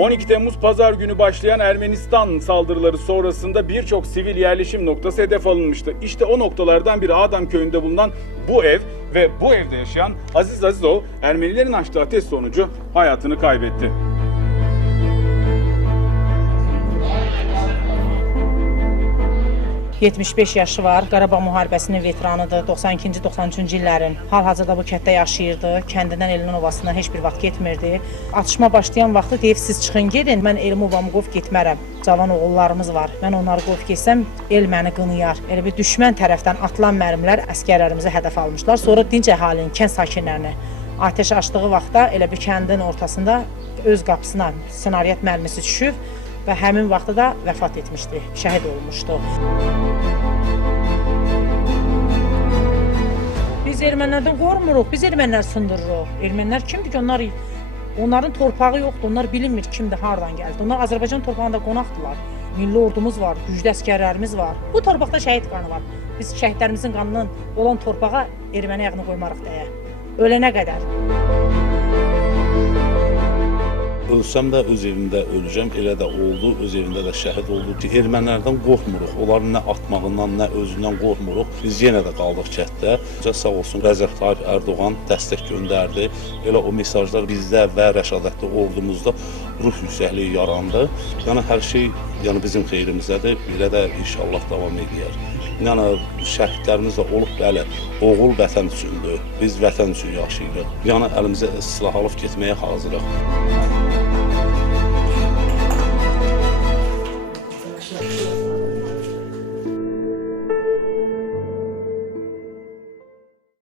12 Temmuz pazar günü başlayan Ermenistan saldırıları sonrasında birçok sivil yerleşim noktası hedef alınmıştı. İşte o noktalardan biri Adam köyünde bulunan bu ev ve bu evde yaşayan Aziz Azizov Ermenilerin açtığı ateş sonucu hayatını kaybetti. 75 yaşı var. Qarabağ müharibəsinin veteranıdır. 92-93-cü illərin hal-hazırda bu kənddə yaşayırdı. Kəndindən Elinovasına heç bir vaxt getmirdi. Atışma başlayan vaxtı deyib siz çıxın gedin. Mən Elmovamı qov getmərəm. Cavan oğullarımız var. Mən onları qov getsəm el məni qınıyar. Elə bir düşmən tərəfdən atılan mərmilər əskərlərimizi hədəf almışlar. Sonra dinc əhalinin, kənd sakinlərini atəş açdığı vaxtda elə bir kəndin ortasında öz qapısına snaryad mərmisi düşüb və həmin vaxtda da vəfat etmişdi, şəhid olmuşdu. Biz ermənilərdən qorxmuruq, biz ermənilər sındırırıq. Ermənilər kimdir ki, onlar onların torpağı yoxdur, onlar bilinmir kimdir, hardan gəldi. Onlar Azərbaycan torpağında qonaqdılar. Milli ordumuz var, güclü əsgərlərimiz var. Bu torpaqda şəhid qanı var. Biz şəhidlərimizin qanının olan torpağa erməni ayağını qoymarıq deyə. Ölənə qədər. Ölsəm də öz evimdə öləcəm, elə də oldu, öz evində də şəhid oldu ki, ermənilərdən qorxmuruq. Onların nə atmağından, nə özündən qorxmuruq. Biz yenə də qaldıq kənddə. Sağ olsun Rəzəf Tayyip Ərdoğan dəstək göndərdi. Elə o mesajlar bizdə və Rəşadətli ordumuzda ruh yüksəkliyi yarandı. Yəni hər şey yəni bizim xeyrimizdədir. Belə də inşallah davam edər. Yəni şəhidlərimiz də olub bəli, oğul vətən üçündür. Biz vətən üçün yaşayırıq. Yəni əlimizə silah alıb getməyə hazırıq.